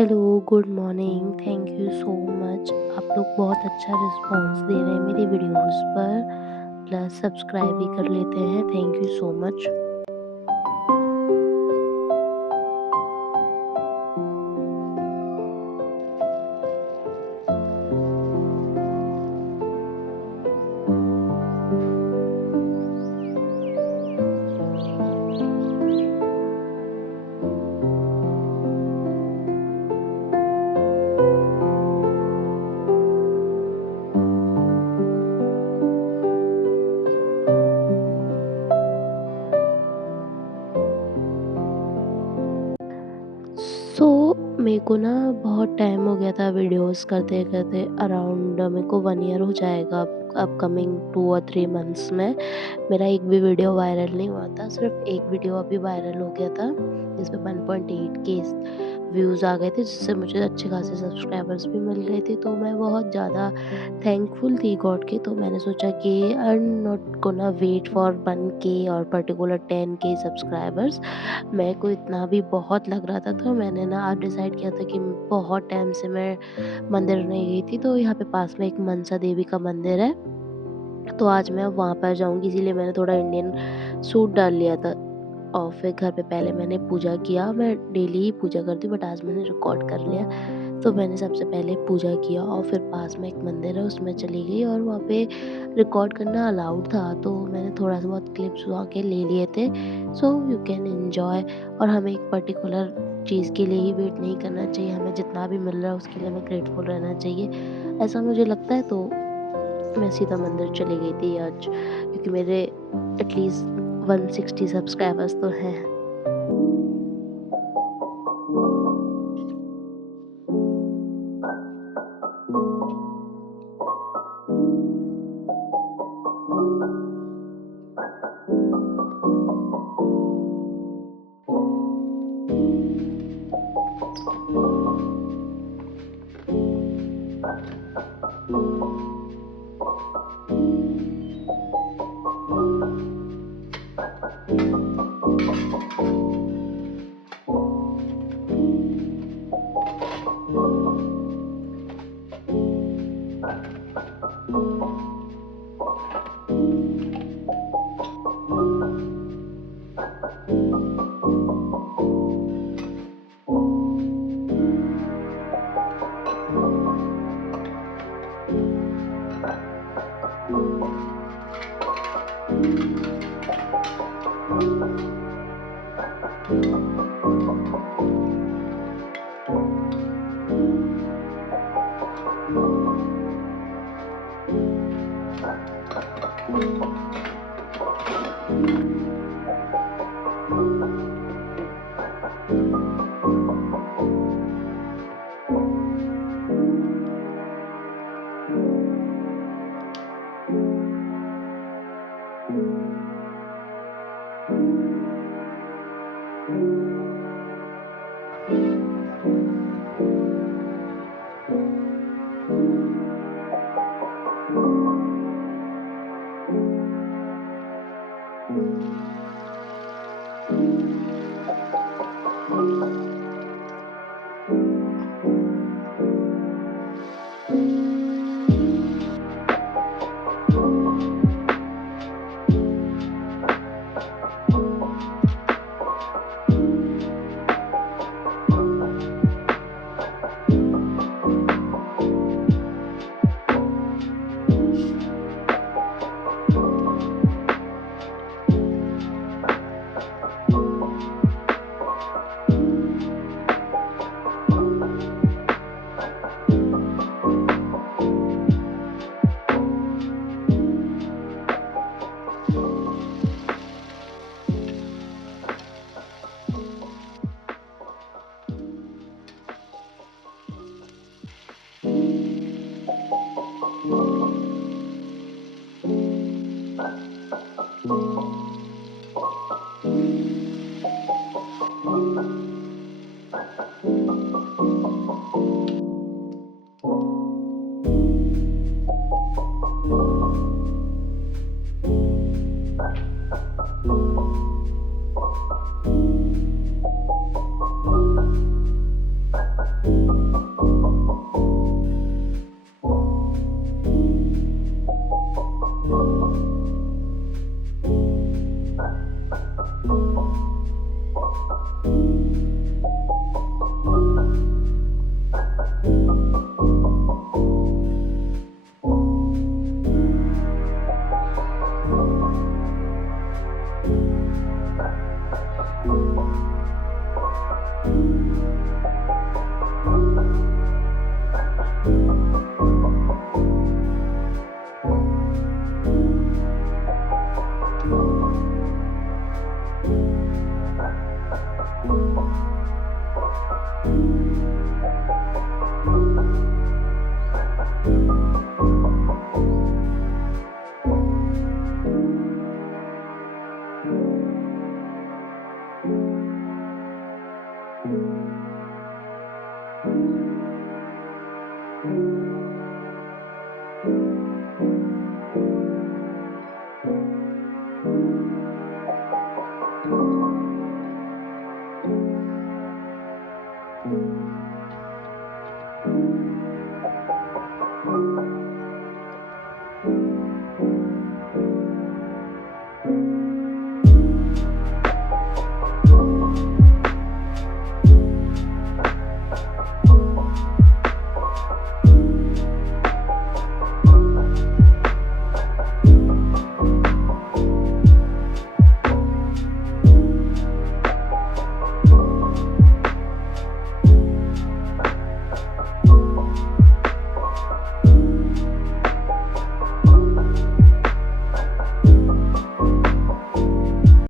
Hello, good morning, thank you so much. आप लोग बहुत अच्छा रिस्पॉन्स दे रहे हैं मेरी वीडियोज़ पर, प्लस सब्सक्राइब भी कर लेते हैं, थैंक यू सो मच। सो मेरे को ना बहुत टाइम हो गया था वीडियोज़ करते-करते, अराउंड मेरे को 1 ईयर हो जाएगा अपकमिंग 2 और 3 मंथ्स में। मेरा एक भी वीडियो वायरल नहीं हुआ था, सिर्फ़ एक वीडियो अभी वायरल हो गया था, जिसमें 1.8 के व्यूज़ आ गए थे, जिससे मुझे अच्छे खासे सब्सक्राइबर्स भी मिल गए थे, तो मैं बहुत ज़्यादा थैंकफुल थी गॉड की। तो मैंने सोचा कि I am not gonna wait for 1 K और पर्टिकुलर 10 के सब्सक्राइबर्स। मेरे को इतना भी बहुत लग रहा था, तो मैंने ना आज डिसाइड किया था कि बहुत टाइम से मैं मंदिर नहीं गई थी, तो यहाँ पे पास में एक मनसा देवी का मंदिर है, तो आज मैं वहाँ पर जाऊँगी, इसीलिए मैंने थोड़ा इंडियन सूट डाल लिया था। और फिर घर पे पहले मैंने पूजा किया, मैं डेली ही पूजा करती हूँ, बट आज मैंने रिकॉर्ड कर लिया। तो मैंने सबसे पहले पूजा किया और फिर पास में एक मंदिर है, उसमें चली गई और वहाँ पे रिकॉर्ड करना अलाउड था, तो मैंने थोड़ा सा बहुत क्लिप्स वहाँ के ले लिए थे। So you can enjoy. और हमें एक पर्टिकुलर चीज़ के लिए ही वेट नहीं करना चाहिए, हमें जितना भी मिल रहा है उसके लिए हमें ग्रेटफुल रहना चाहिए, ऐसा मुझे लगता है। तो मैं सीधा मंदिर चली गई थी आज, क्योंकि मेरे एटलीस्ट 160 सब्सक्राइबर्स तो हैं।